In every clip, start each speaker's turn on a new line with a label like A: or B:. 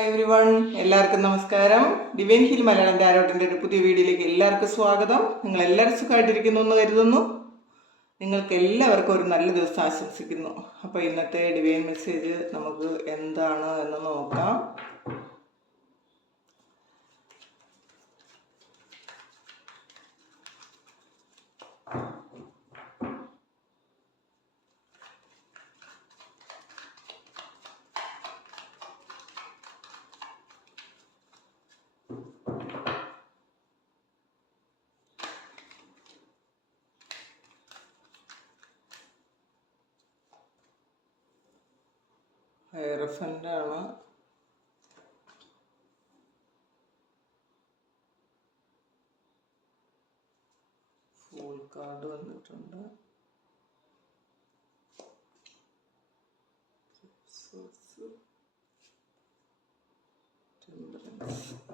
A: Hi every one എല്ലാവർക്കും നമസ്കാരം. Divine hill Malayalam ആരോട്ടിന്റെ ഒരു പുതിയ വീഡിയോയിലേക്ക് എല്ലാവർക്കും സ്വാഗതം. നിങ്ങൾ എല്ലാവരും സുഖമായിട്ടിരിക്കുന്നു എന്ന് കരുതുന്നു. നിങ്ങൾക്ക് എല്ലാവർക്കും ഒരു നല്ല ദിവസം ആശംസിക്കുന്നു. അപ്പോൾ ഇന്നത്തെ ഡിവൈൻ മെസ്സേജ് നമുക്ക് എന്താണ് എന്ന് നോക്കാം. ഹെയർഫന്റ് ആണ് ഫുൾ കാർഡ് വന്നിട്ടുണ്ട് Temperance.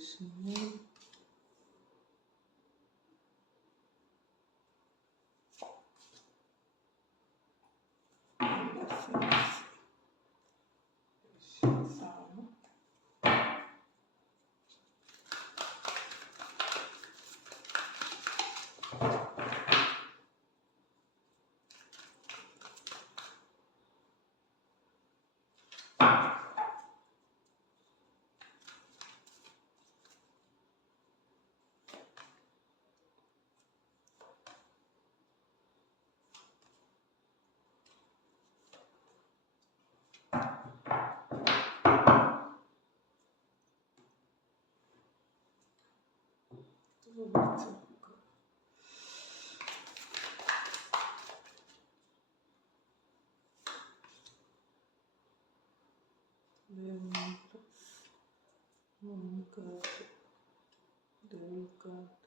A: 什么 Ловиться. Дивимося. Дивимося. Дивимося.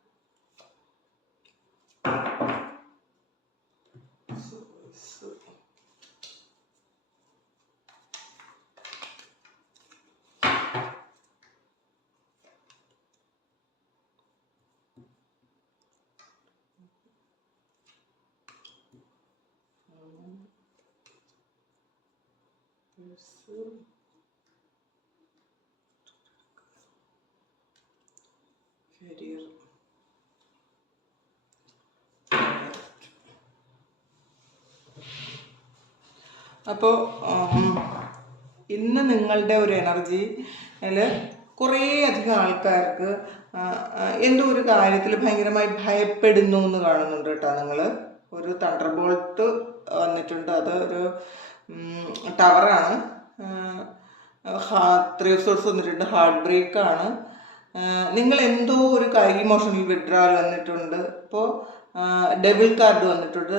A: Career. അപ്പോൾ ഇന്ന് നിങ്ങളുടെ ഒരു എനർജി കുറേ അധികം ആൾക്കാർക്ക് എന്തോ ഒരു കാര്യത്തിൽ ഭയങ്കരമായി ഭയപ്പെടുന്നു എന്ന് കാണുന്നുണ്ട് കേട്ടോ നിങ്ങൾ ഒരു തണ്ടർ ബോൾട്ട് വന്നിട്ടുണ്ട് അത് ഒരു ടവറാണ്. ത്രീ സോഴ്സ് വന്നിട്ടുണ്ട്. ഹാർട്ട് ബ്രേക്ക് ആണ്. നിങ്ങൾ എന്തോ ഒരു കായിക ഇമോഷണൽ വിഡ്രാൽ വന്നിട്ടുണ്ട്. ഇപ്പോൾ ഡെബിൾ കാർഡ് വന്നിട്ടുണ്ട്.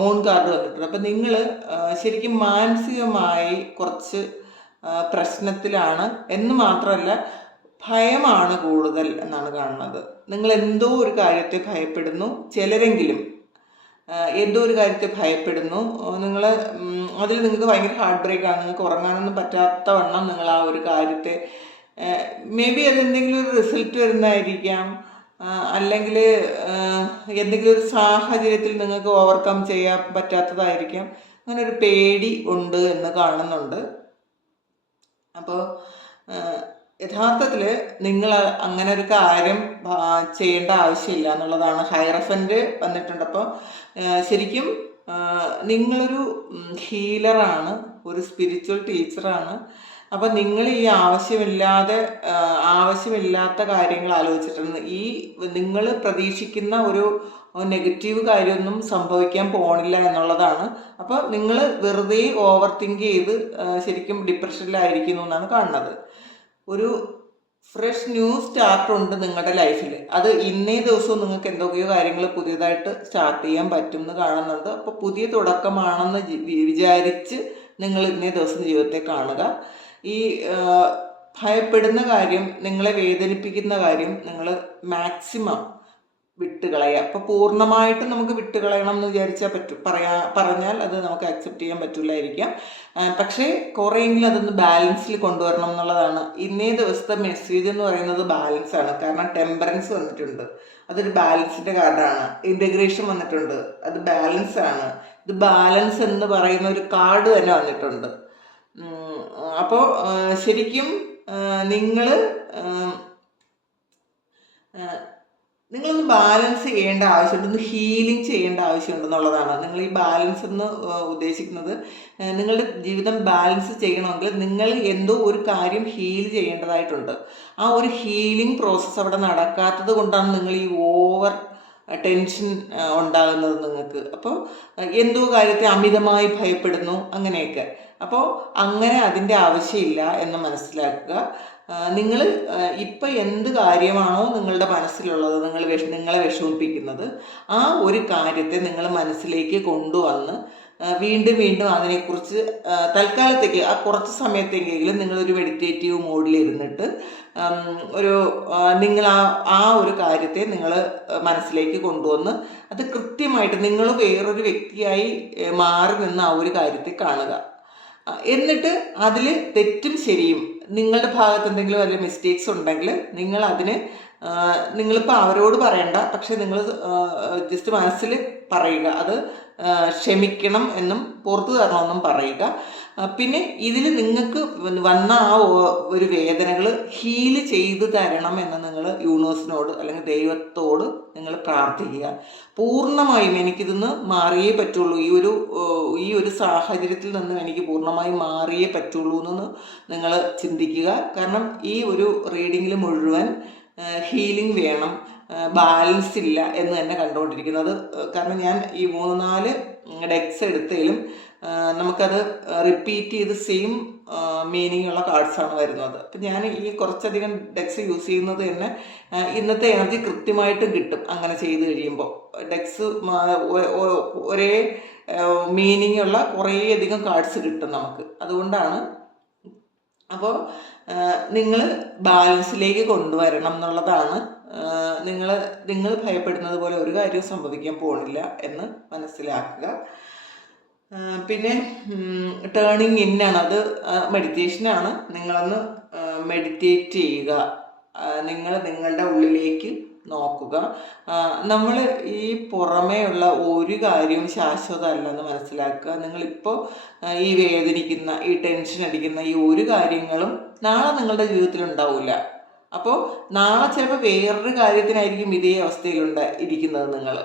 A: മൂൺ കാർഡ് വന്നിട്ടുണ്ട്. അപ്പം നിങ്ങൾ ശരിക്കും മാനസികമായി കുറച്ച് പ്രശ്നത്തിലാണ്. എന്ന് മാത്രമല്ല ഭയമാണ് കൂടുതൽ എന്നാണ് കാണുന്നത്. നിങ്ങൾ എന്തോ ഒരു കാര്യത്തെ ഭയപ്പെടുന്നു. ചിലരെങ്കിലും എന്തോ ഒരു കാര്യത്തെ ഭയപ്പെടുന്നു. നിങ്ങൾ അതിൽ നിങ്ങൾക്ക് ഭയങ്കര ഹാർട്ട് ബ്രേക്കാണ് നിങ്ങൾക്ക് ഉറങ്ങാനൊന്നും പറ്റാത്ത വണ്ണം നിങ്ങൾ ആ ഒരു കാര്യത്തെ മേ ബി അതെന്തെങ്കിലും ഒരു റിസൾട്ട് വരുന്നതായിരിക്കാം. അല്ലെങ്കിൽ എന്തെങ്കിലും ഒരു സാഹചര്യത്തിൽ നിങ്ങൾക്ക് ഓവർകം ചെയ്യാൻ പറ്റാത്തതായിരിക്കാം. അങ്ങനെ ഒരു പേടി ഉണ്ട് എന്ന് കാണുന്നുണ്ട്. അപ്പോൾ യഥാർത്ഥത്തിൽ നിങ്ങൾ അങ്ങനെ ഒരു കാര്യം ചെയ്യേണ്ട ആവശ്യമില്ല എന്നുള്ളതാണ്. ഹൈറഫന്റ് വന്നിട്ടുണ്ട്. അപ്പോൾ ശരിക്കും നിങ്ങളൊരു ഹീലറാണ് ഒരു സ്പിരിച്വൽ ടീച്ചറാണ്. അപ്പം നിങ്ങൾ ഈ ആവശ്യമില്ലാതെ ആവശ്യമില്ലാത്ത കാര്യങ്ങൾ ആലോചിച്ചിട്ടുണ്ട്. ഈ നിങ്ങൾ പ്രതീക്ഷിക്കുന്ന ഒരു നെഗറ്റീവ് കാര്യമൊന്നും സംഭവിക്കാൻ പോണില്ല എന്നുള്ളതാണ്. അപ്പോൾ നിങ്ങൾ വെറുതെ ഓവർ തിങ്ക് ചെയ്ത് ശരിക്കും ഡിപ്രഷനിലായിരിക്കുന്നു എന്നാണ് കാണുന്നത്. ഒരു ഫ്രഷ് ന്യൂ സ്റ്റാർട്ട് ഉണ്ട് നിങ്ങളുടെ ലൈഫിൽ അത് ഇന്നേ ദിവസവും നിങ്ങൾക്ക് എന്തൊക്കെയോ കാര്യങ്ങൾ പുതിയതായിട്ട് സ്റ്റാർട്ട് ചെയ്യാൻ പറ്റും എന്ന് കാണുന്നുണ്ട് അപ്പോൾ പുതിയ തുടക്കമാണെന്ന് വിചാരിച്ച് നിങ്ങൾ ഇന്നേ ദിവസം ജീവിതത്തെ കാണുക. ഈ ഭയപ്പെടുന്ന കാര്യം നിങ്ങളെ വേദനിപ്പിക്കുന്ന കാര്യം നിങ്ങൾ മാക്സിമം വിട്ടുകളയുക അപ്പോൾ പൂർണമായിട്ടും നമുക്ക് വിട്ടുകളയണം എന്ന് വിചാരിച്ചാൽ പറ്റും പറയാ പറഞ്ഞാൽ അത് നമുക്ക് അക്സെപ്റ്റ് ചെയ്യാൻ പറ്റില്ലായിരിക്കാം. പക്ഷേ കുറേയെങ്കിലും അതൊന്ന് ബാലൻസിൽ കൊണ്ടുവരണം എന്നുള്ളതാണ്. ഇന്നേ ദിവസത്തെ മെസ്സേജ് എന്ന് പറയുന്നത് ബാലൻസ് ആണ്. കാരണം ടെമ്പറൻസ് വന്നിട്ടുണ്ട്. അതൊരു ബാലൻസിന്റെ കാർഡാണ്. ഇന്റഗ്രേഷൻ വന്നിട്ടുണ്ട്. അത് ബാലൻസ് ആണ്. ഇത് ബാലൻസ് എന്ന് പറയുന്ന ഒരു കാർഡ് തന്നെ വന്നിട്ടുണ്ട്. അപ്പോൾ ശരിക്കും നിങ്ങൾ നിങ്ങളൊന്ന് ബാലൻസ് ചെയ്യേണ്ട ആവശ്യമുണ്ട് ഒന്ന് ഹീലിംഗ് ചെയ്യേണ്ട ആവശ്യമുണ്ടെന്നുള്ളതാണ്. നിങ്ങൾ ഈ ബാലൻസ് എന്ന് ഉദ്ദേശിക്കുന്നത് നിങ്ങളുടെ ജീവിതം ബാലൻസ് ചെയ്യണമെങ്കിൽ നിങ്ങൾ എന്തോ ഒരു കാര്യം ഹീൽ ചെയ്യേണ്ടതായിട്ടുണ്ട്. ആ ഒരു ഹീലിംഗ് പ്രോസസ്സ് അവിടെ നടക്കാത്തത് കൊണ്ടാണ് നിങ്ങൾ ഈ ഓവർ ടെൻഷൻ ഉണ്ടാകുന്നത് നിങ്ങൾക്ക്. അപ്പോൾ എന്തോ കാര്യത്തെ അമിതമായി ഭയപ്പെടുന്നു അങ്ങനെയൊക്കെ. അപ്പോൾ അങ്ങനെ അതിന്റെ ആവശ്യമില്ല എന്ന് മനസ്സിലാക്കുക. നിങ്ങൾ ഇപ്പം എന്ത് കാര്യമാണോ നിങ്ങളുടെ മനസ്സിലുള്ളത് നിങ്ങൾ വിഷ നിങ്ങളെ വിഷമിപ്പിക്കുന്നത് ആ ഒരു കാര്യത്തെ നിങ്ങൾ മനസ്സിലേക്ക് കൊണ്ടുവന്ന് വീണ്ടും വീണ്ടും അതിനെക്കുറിച്ച് തൽക്കാലത്തേക്ക് ആ കുറച്ച് സമയത്തേക്കെങ്കിലും നിങ്ങളൊരു മെഡിറ്റേറ്റീവ് മോഡിൽ ഇരുന്നിട്ട് ഒരു നിങ്ങൾ ആ ആ ഒരു കാര്യത്തെ നിങ്ങൾ മനസ്സിലേക്ക് കൊണ്ടുവന്ന് അത് കൃത്യമായിട്ട് നിങ്ങൾ വേറൊരു വ്യക്തിയായി മാറി നിന്ന് ആ ഒരു കാര്യത്തെ കാണുക. എന്നിട്ട് അതിൽ തെറ്റും ശരിയും നിങ്ങളുടെ ഭാഗത്ത് എന്തെങ്കിലും വല്ല മിസ്റ്റേക്സ് ഉണ്ടെങ്കിൽ നിങ്ങൾ അതിന് നിങ്ങളിപ്പോൾ അവരോട് പറയണ്ട പക്ഷെ നിങ്ങൾ ജസ്റ്റ് മനസ്സിൽ പറയുക. അത് ക്ഷമിക്കണം എന്നും പുറത്തു തരണമെന്നും പറയുക. പിന്നെ ഇതിൽ നിങ്ങൾക്ക് വന്ന ആ ഒരു വേദനകൾ ഹീൽ ചെയ്തു തരണം എന്ന് നിങ്ങൾ യൂണിവേഴ്സിനോട് അല്ലെങ്കിൽ ദൈവത്തോട് നിങ്ങൾ പ്രാർത്ഥിക്കുക. പൂർണമായും എനിക്കിതൊന്ന് മാറിയേ പറ്റുള്ളൂ. ഈ ഒരു ഈ ഒരു സാഹചര്യത്തിൽ നിന്നും എനിക്ക് പൂർണമായും മാറിയേ പറ്റുള്ളൂ എന്ന് നിങ്ങൾ ചിന്തിക്കുക. കാരണം ഈ ഒരു റീഡിങ്ങിൽ മുഴുവൻ ഹീലിംഗ് വേണം. ബാലൻസ് ഇല്ല എന്ന് തന്നെ കണ്ടുകൊണ്ടിരിക്കുന്നത്. കാരണം ഞാൻ ഈ മൂന്ന് നാല് ഡെക്സ് എടുത്തതിലും നമുക്കത് റിപ്പീറ്റ് ചെയ്ത് സെയിം മീനിങ് ഉള്ള കാർഡ്സാണ് വരുന്നത്. അപ്പം ഞാൻ ഈ കുറച്ചധികം ഡെക്സ് യൂസ് ചെയ്യുന്നത് തന്നെ ഇന്നത്തെ എനർജി കൃത്യമായിട്ടും കിട്ടും അങ്ങനെ ചെയ്ത് കഴിയുമ്പോൾ. ഡെക്സ് ഒരേ മീനിങ് ഉള്ള കുറേയധികം കാർഡ്സ് കിട്ടും നമുക്ക്. അതുകൊണ്ടാണ് അപ്പോൾ നിങ്ങൾ ബാലൻസിലേക്ക് കൊണ്ടുവരണം എന്നുള്ളതാണ് നിങ്ങൾ നിങ്ങൾ ഭയപ്പെടുന്നത് പോലെ ഒരു കാര്യവും സംഭവിക്കാൻ പോണില്ല എന്ന് മനസ്സിലാക്കുക. പിന്നെ ടേണിങ് ഇന്നാണ് അത് മെഡിറ്റേഷനാണ് നിങ്ങളൊന്ന് മെഡിറ്റേറ്റ് ചെയ്യുക. നിങ്ങൾ നിങ്ങളുടെ ഉള്ളിലേക്ക് നോക്കുക. നമ്മൾ ഈ പുറമേയുള്ള ഒരു കാര്യവും ശാശ്വതമല്ലെന്ന് മനസ്സിലാക്കുക. നിങ്ങളിപ്പോൾ ഈ വേദനിക്കുന്ന ഈ ടെൻഷൻ അടിക്കുന്ന ഈ ഒരു കാര്യങ്ങളും നാളെ നിങ്ങളുടെ ജീവിതത്തിൽ ഉണ്ടാവില്ല അപ്പോൾ നാളെ ചിലപ്പോൾ വേറൊരു കാര്യത്തിനായിരിക്കും ഇതേ അവസ്ഥയിലുണ്ട് ഇരിക്കുന്നത് നിങ്ങൾ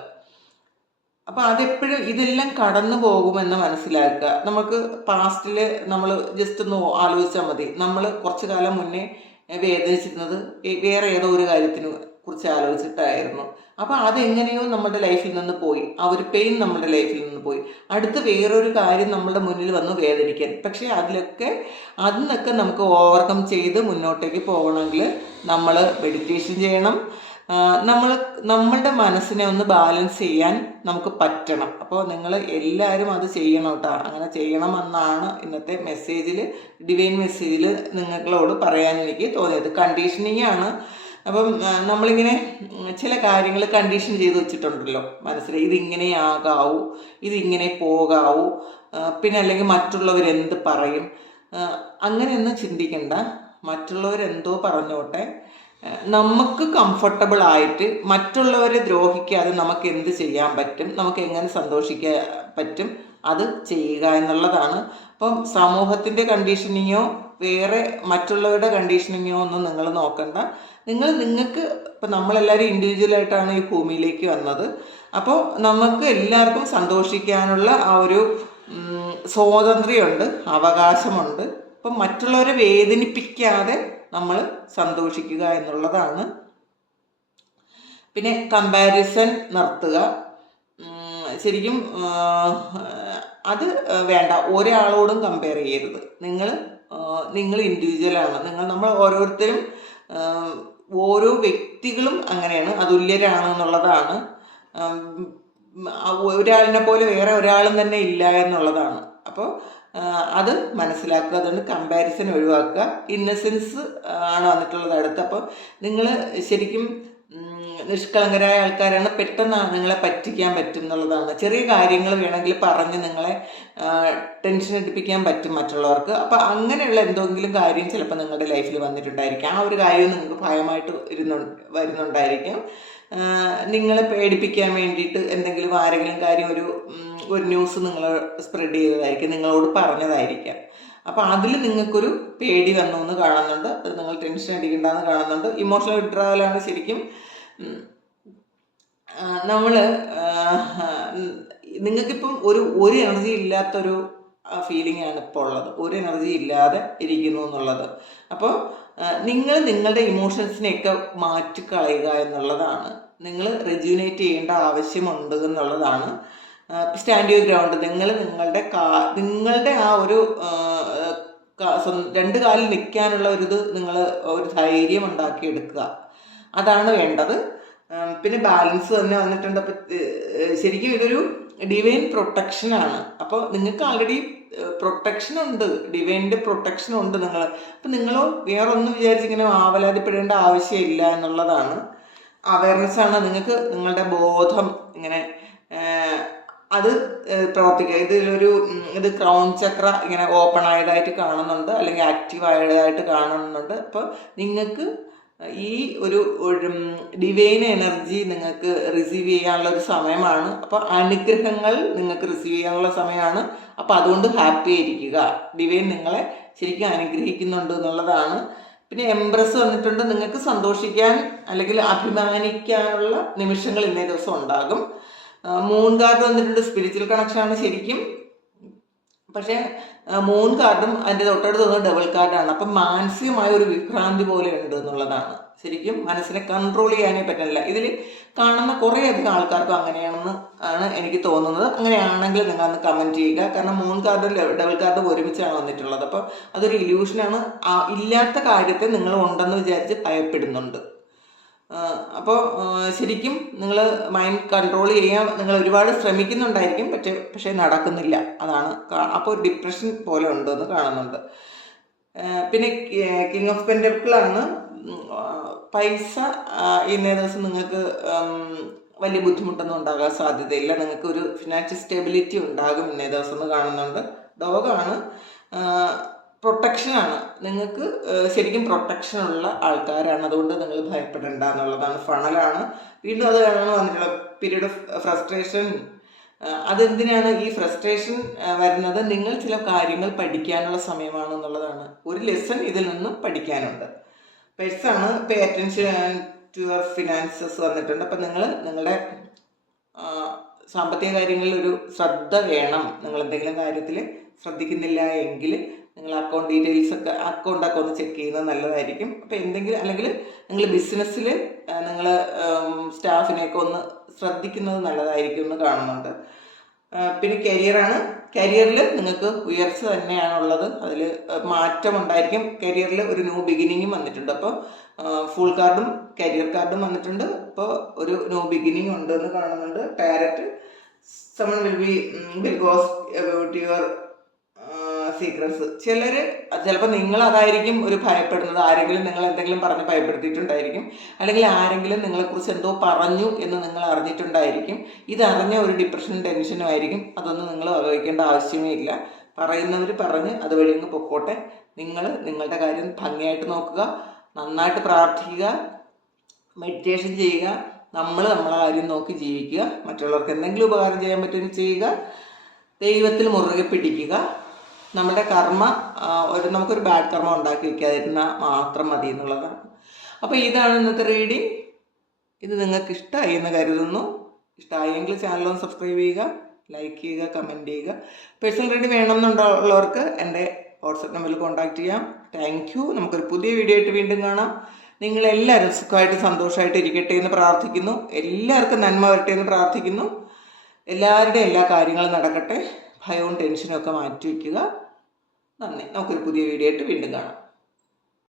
A: അപ്പോൾ അതെപ്പോഴും ഇതെല്ലാം കടന്നു പോകുമെന്ന് മനസ്സിലാക്കുക. നമുക്ക് പാസ്റ്റിൽ നമ്മൾ ജസ്റ്റ് ഒന്ന് ആലോചിച്ചാൽ മതി. നമ്മൾ കുറച്ചു കാലം മുന്നേ വേദനിച്ചിരുന്നത് വേറെ ഏതോ ഒരു കാര്യത്തിന് കുറിച്ച് ആലോചിച്ചിട്ടായിരുന്നു. അപ്പോൾ അതെങ്ങനെയോ നമ്മുടെ ലൈഫിൽ നിന്ന് പോയി. ആ ഒരു പെയിൻ നമ്മുടെ ലൈഫിൽ നിന്ന് പോയി. അടുത്ത് വേറൊരു കാര്യം നമ്മുടെ മുന്നിൽ വന്ന് വേദനിക്കാൻ. പക്ഷേ അതിലൊക്കെ അതിനൊക്കെ നമുക്ക് ഓവർകം ചെയ്ത് മുന്നോട്ടേക്ക് പോകണമെങ്കിൽ നമ്മൾ മെഡിറ്റേഷൻ ചെയ്യണം. നമ്മൾ നമ്മളുടെ മനസ്സിനെ ഒന്ന് ബാലൻസ് ചെയ്യാൻ നമുക്ക് പറ്റണം. അപ്പോൾ നിങ്ങൾ എല്ലാവരും അത് ചെയ്യണം കേട്ടോ. അങ്ങനെ ചെയ്യണമെന്നാണ് ഇന്നത്തെ മെസ്സേജിൽ ഡിവൈൻ മെസ്സേജിൽ നിങ്ങളോട് പറയാൻ എനിക്ക് തോന്നിയത്. കണ്ടീഷനിങ് ആണ്. അപ്പം നമ്മളിങ്ങനെ ചില കാര്യങ്ങൾ കണ്ടീഷൻ ചെയ്ത് വെച്ചിട്ടുണ്ടല്ലോ. മനസ്സിൽ ഇതിങ്ങനെ ആകാവൂ ഇതിങ്ങനെ പോകാവൂ പിന്നെ അല്ലെങ്കിൽ മറ്റുള്ളവരെന്ത് പറയും? അങ്ങനെയൊന്നും ചിന്തിക്കണ്ട. മറ്റുള്ളവരെന്തോ പറഞ്ഞോട്ടെ. നമുക്ക് കംഫർട്ടബിൾ ആയിട്ട് മറ്റുള്ളവരെ ദ്രോഹിക്കാതെ നമുക്ക് എന്ത് ചെയ്യാൻ പറ്റും? നമുക്ക് എങ്ങനെ സന്തോഷിക്കാൻ പറ്റും? അത് ചെയ്യുക എന്നുള്ളതാണ്. അപ്പം സമൂഹത്തിന്റെ കണ്ടീഷനിങ്ങോ വേറെ മറ്റുള്ളവരുടെ കണ്ടീഷനിങ്ങോ ഒന്നും നിങ്ങൾ നോക്കണ്ട. നിങ്ങൾ നിങ്ങൾക്ക് ഇപ്പം നമ്മളെല്ലാവരും ഇൻഡിവിജ്വലായിട്ടാണ് ഈ ഭൂമിയിലേക്ക് വന്നത്. അപ്പോൾ നമുക്ക് എല്ലാവർക്കും സന്തോഷിക്കാനുള്ള ആ ഒരു സ്വാതന്ത്ര്യമുണ്ട് അവകാശമുണ്ട്. അപ്പം മറ്റുള്ളവരെ വേദനിപ്പിക്കാതെ നമ്മൾ സന്തോഷിക്കുക എന്നുള്ളതാണ്. പിന്നെ കമ്പാരിസൺ നിർത്തുക. ശരിക്കും അത് വേണ്ട. ഒരാളോടും കമ്പയർ ചെയ്യരുത്. നിങ്ങൾ നിങ്ങൾ ഇൻഡിവിജ്വലാണ് നിങ്ങൾ നമ്മൾ ഓരോരുത്തരും ഓരോ വ്യക്തികളും അങ്ങനെയാണ്. അതുല്യരാണ് എന്നുള്ളതാണ്. ഒരാളിനെ പോലെ വേറെ ഒരാളും തന്നെ ഇല്ല എന്നുള്ളതാണ്. അപ്പോൾ അത് മനസ്സിലാക്കുക. അതുകൊണ്ട് കമ്പാരിസൺ ഒഴിവാക്കുക. ഇന്നസെൻസ് ആണ് വന്നിട്ടുള്ളത് അടുത്ത്. അപ്പോൾ നിങ്ങൾ ശരിക്കും നിഷ്കളങ്കരായ ആൾക്കാരാണ്. പെട്ടെന്ന് നിങ്ങളെ പറ്റിക്കാൻ പറ്റും എന്നുള്ളതാണ്. ചെറിയ കാര്യങ്ങൾ വേണമെങ്കിൽ പറഞ്ഞ് നിങ്ങളെ ടെൻഷൻ എടുപ്പിക്കാൻ പറ്റും മറ്റുള്ളവർക്ക്. അപ്പോൾ അങ്ങനെയുള്ള എന്തെങ്കിലും കാര്യം ചിലപ്പോൾ നിങ്ങളുടെ ലൈഫിൽ വന്നിട്ടുണ്ടായിരിക്കും. ആ ഒരു കാര്യം നിങ്ങൾക്ക് ഭയമായിട്ട് ഇരുന്നു വരുന്നുണ്ടായിരിക്കും. നിങ്ങളെ പേടിപ്പിക്കാൻ വേണ്ടിയിട്ട് എന്തെങ്കിലും ആരെങ്കിലും കാര്യം ഒരു ഒരു ന്യൂസ് നിങ്ങൾ സ്പ്രെഡ് ചെയ്തതായിരിക്കും നിങ്ങളോട് പറഞ്ഞതായിരിക്കാം. അപ്പോൾ അതിൽ നിങ്ങൾക്കൊരു പേടി വന്നു എന്ന് കാണുന്നുണ്ട്. അത് നിങ്ങൾ ടെൻഷൻ അടിക്കണ്ടെന്ന് കാണുന്നുണ്ട്. ഇമോഷണൽ വിഡ്രാവലാണ് ശരിക്കും. നമ്മൾ നിങ്ങൾക്കിപ്പം ഒരു ഒരു എനർജി ഇല്ലാത്തൊരു ഫീലിംഗ് ആണ് ഇപ്പോൾ ഉള്ളത്. ഒരു എനർജി ഇല്ലാതെ ഇരിക്കുന്നു എന്നുള്ളത്. അപ്പോൾ നിങ്ങൾ നിങ്ങളുടെ ഇമോഷൻസിനെയൊക്കെ മാറ്റിക്കളയുക എന്നുള്ളതാണ്. നിങ്ങൾ റെജ്യൂനേറ്റ് ചെയ്യേണ്ട ആവശ്യമുണ്ട് എന്നുള്ളതാണ്. സ്റ്റാൻഡ് യുവർ ഗ്രൗണ്ട് നിങ്ങൾ നിങ്ങളുടെ കാ നിങ്ങളുടെ ആ ഒരു രണ്ട് കാലിൽ നിൽക്കാനുള്ള ഒരു ഇത് നിങ്ങൾ ഒരു ധൈര്യം ഉണ്ടാക്കി എടുക്കുക അതാണ് വേണ്ടത്. പിന്നെ ബാലൻസ് തന്നെ വന്നിട്ടുണ്ട്. ശരിക്കും ഇതൊരു ഡിവൈൻ പ്രൊട്ടക്ഷനാണ് അപ്പോൾ നിങ്ങൾക്ക് ആൾറെഡി പ്രൊട്ടക്ഷൻ ഉണ്ട്. ഡിവൈന്റെ പ്രൊട്ടക്ഷൻ ഉണ്ട് നിങ്ങൾ അപ്പം നിങ്ങളോ വേറൊന്നും വിചാരിച്ചിങ്ങനെ ആവലാതിപ്പെടേണ്ട ആവശ്യമില്ല എന്നുള്ളതാണ്. അവയർനെസ് ആണ്. നിങ്ങൾക്ക് നിങ്ങളുടെ ബോധം ഇങ്ങനെ അത് പ്രവർത്തിക്കുക. ഇതിലൊരു ഇത് ക്രൗൺ ചക്ര ഇങ്ങനെ ഓപ്പൺ ആയതായിട്ട് കാണുന്നുണ്ട് അല്ലെങ്കിൽ ആക്റ്റീവ് ആയതായിട്ട് കാണുന്നുണ്ട്. അപ്പോൾ നിങ്ങൾക്ക് ഈ ഒരു ഡിവൈൻ എനർജി നിങ്ങൾക്ക് റിസീവ് ചെയ്യാനുള്ള ഒരു സമയമാണ്. അപ്പോൾ അനുഗ്രഹങ്ങൾ നിങ്ങൾക്ക് റിസീവ് ചെയ്യാനുള്ള സമയമാണ്. അപ്പോൾ അതുകൊണ്ട് ഹാപ്പി ആയിരിക്കുക. ഡിവൈൻ നിങ്ങളെ ശരിക്കും അനുഗ്രഹിക്കുന്നുണ്ട് എന്നുള്ളതാണ്. പിന്നെ എംപ്രസ് വന്നിട്ടുണ്ട്. നിങ്ങൾക്ക് സന്തോഷിക്കാൻ അല്ലെങ്കിൽ അഭിമാനിക്കാനുള്ള നിമിഷങ്ങൾ ഇന്നേ ദിവസം ഉണ്ടാകും. മൂൺ കാർഡ് വന്നിട്ടുണ്ട്. സ്പിരിച്വൽ കണക്ഷനാണ് ശരിക്കും. പക്ഷേ മൂൺ കാർഡും അതിന്റെ തൊട്ടടുത്ത് വന്നത് ഡബിൾ കാർഡാണ് അപ്പം മാനസികമായ ഒരു വിഭ്രാന്തി പോലെ ഉണ്ട് എന്നുള്ളതാണ്. ശരിക്കും മനസ്സിനെ കൺട്രോൾ ചെയ്യാനേ പറ്റില്ല ഇതിൽ കാണുന്ന കുറേ അധികം ആൾക്കാർക്കും അങ്ങനെയാണെന്ന് ആണ് എനിക്ക് തോന്നുന്നത്. അങ്ങനെയാണെങ്കിൽ നിങ്ങൾ അന്ന് കമന്റ് ചെയ്യുക. കാരണം മൂൺ കാർഡും ഡബിൾ കാർഡും ഒരുമിച്ചാണ് വന്നിട്ടുള്ളത്. അപ്പോൾ അതൊരു ഇല്യൂഷനാണ് ഇല്ലാത്ത കാര്യത്തെ നിങ്ങൾ ഉണ്ടെന്ന് വിചാരിച്ച് ഭയപ്പെടുന്നുണ്ട്. അപ്പോൾ ശരിക്കും നിങ്ങൾ മൈൻഡ് കൺട്രോൾ ചെയ്യാൻ നിങ്ങൾ ഒരുപാട് ശ്രമിക്കുന്നുണ്ടായിരിക്കും പക്ഷേ പക്ഷേ നടക്കുന്നില്ല. അതാണ് അപ്പോൾ ഒരു ഡിപ്രഷൻ പോലെ ഉണ്ടെന്ന് കാണുന്നുണ്ട്. പിന്നെ കിങ് ഓഫ് പെൻഡപ്പിളാണ് പൈസ ഇന്നേ ദിവസം നിങ്ങൾക്ക് വലിയ ബുദ്ധിമുട്ടൊന്നും ഉണ്ടാകാൻ സാധ്യതയില്ല. നിങ്ങൾക്ക് ഒരു ഫിനാൻഷ്യൽ സ്റ്റെബിലിറ്റി ഉണ്ടാകും ഇന്നേ ദിവസം എന്ന് കാണുന്നുണ്ട്. ഡോഗാണ് പ്രൊട്ടക്ഷനാണ് നിങ്ങൾക്ക് ശരിക്കും പ്രൊട്ടക്ഷൻ ഉള്ള ആൾക്കാരാണ്. അതുകൊണ്ട് നിങ്ങൾ ഭയപ്പെടേണ്ട എന്നുള്ളതാണ്. ഫണലാണ് വീണ്ടും അത് ആണ് വന്നിട്ടുള്ള പീരീഡ് ഓഫ് ഫ്രസ്ട്രേഷൻ അതെന്തിനാണ് ഈ ഫ്രസ്ട്രേഷൻ വരുന്നത്? നിങ്ങൾ ചില കാര്യങ്ങൾ പഠിക്കാനുള്ള സമയമാണ് എന്നുള്ളതാണ്. ഒരു ലെസൺ ഇതിൽ നിന്നും പഠിക്കാനുണ്ട്. പെഴ്സാണ് pay attention to your finances വന്നിട്ടുണ്ട്. അപ്പം നിങ്ങൾ നിങ്ങളുടെ സാമ്പത്തിക കാര്യങ്ങളിൽ ഒരു ശ്രദ്ധ വേണം. നിങ്ങൾ എന്തെങ്കിലും കാര്യത്തിൽ ശ്രദ്ധിക്കുന്നില്ല എങ്കിൽ നിങ്ങൾ അക്കൗണ്ട് ഡീറ്റെയിൽസ് ഒക്കെ അക്കൗണ്ടൊക്കെ ഒന്ന് ചെക്ക് ചെയ്യുന്നത് നല്ലതായിരിക്കും. അപ്പോൾ എന്തെങ്കിലും അല്ലെങ്കിൽ നിങ്ങൾ ബിസിനസ്സിൽ നിങ്ങൾ സ്റ്റാഫിനെയൊക്കെ ഒന്ന് ശ്രദ്ധിക്കുന്നത് നല്ലതായിരിക്കും എന്ന് കാണുന്നുണ്ട്. പിന്നെ കരിയറാണ് കരിയറിൽ നിങ്ങൾക്ക് ഉയർച്ച തന്നെയാണുള്ളത് അതിൽ മാറ്റം ഉണ്ടായിരിക്കും. കരിയറിൽ ഒരു ന്യൂ ബിഗിനിങ്ങും വന്നിട്ടുണ്ട്. അപ്പോൾ ഫുൾ കാർഡും കരിയർ കാർഡും വന്നിട്ടുണ്ട്. അപ്പോൾ ഒരു ന്യൂ ബിഗിനിങ് ഉണ്ട് എന്ന് കാണുന്നുണ്ട് parrot someone will be will gossip about your secrets ചിലർ ചിലപ്പോൾ നിങ്ങൾ അതായിരിക്കും ഒരു ഭയപ്പെടുന്നത്. ആരെങ്കിലും നിങ്ങൾ എന്തെങ്കിലും പറഞ്ഞ് ഭയപ്പെടുത്തിയിട്ടുണ്ടായിരിക്കും. അല്ലെങ്കിൽ ആരെങ്കിലും നിങ്ങളെക്കുറിച്ച് എന്തോ പറഞ്ഞു എന്ന് നിങ്ങൾ അറിഞ്ഞിട്ടുണ്ടായിരിക്കും. ഇതറിഞ്ഞ ഒരു ഡിപ്രഷനും ടെൻഷനും ആയിരിക്കും. അതൊന്നും നിങ്ങൾ വകവയ്ക്കേണ്ട ആവശ്യമേ ഇല്ല. പറയുന്നവർ പറഞ്ഞ് അതുവഴി അങ്ങ് പൊക്കോട്ടെ. നിങ്ങൾ നിങ്ങളുടെ കാര്യം ഭംഗിയായിട്ട് നോക്കുക. നന്നായിട്ട് പ്രാർത്ഥിക്കുക. മെഡിറ്റേഷൻ ചെയ്യുക. നമ്മൾ നമ്മളെ കാര്യം നോക്കി ജീവിക്കുക. മറ്റുള്ളവർക്ക് എന്തെങ്കിലും ഉപകാരം ചെയ്യാൻ പറ്റുമെങ്കിൽ ചെയ്യുക. ദൈവത്തിൽ മുറുകെ പിടിക്കുക. നമ്മുടെ കർമ്മ ഒരു നമുക്കൊരു ബാഡ് കർമ്മ ഉണ്ടാക്കി വയ്ക്കാതിരുന്നാൽ മാത്രം മതി എന്നുള്ളതാണ് അപ്പോൾ ഇതാണ് ഇന്നത്തെ റീഡിങ് ഇത് നിങ്ങൾക്ക് ഇഷ്ടമായി എന്ന് കരുതുന്നു. ഇഷ്ടമായെങ്കിൽ ചാനലൊന്ന് സബ്സ്ക്രൈബ് ചെയ്യുക ലൈക്ക് ചെയ്യുക കമന്റ് ചെയ്യുക. പേഴ്സണൽ റീഡിങ് വേണമെന്നുള്ളവർക്ക് എന്റെ വാട്സപ്പ് നമ്പറിൽ കോൺടാക്ട് ചെയ്യാം. താങ്ക് യു നമുക്കൊരു പുതിയ വീഡിയോ ആയിട്ട് വീണ്ടും കാണാം. നിങ്ങളെല്ലാവരും സുഖമായിട്ട് സന്തോഷമായിട്ട് ഇരിക്കട്ടെ എന്ന് പ്രാർത്ഥിക്കുന്നു. എല്ലാവർക്കും നന്മ വരട്ടെ എന്ന് പ്രാർത്ഥിക്കുന്നു. എല്ലാവരുടെയും എല്ലാ കാര്യങ്ങളും നടക്കട്ടെ. ഭയവും ടെൻഷനും ഒക്കെ മാറ്റി വയ്ക്കുക നന്ദി. നമുക്കൊരു പുതിയ വീഡിയോ ആയിട്ട് വീണ്ടും കാണാം.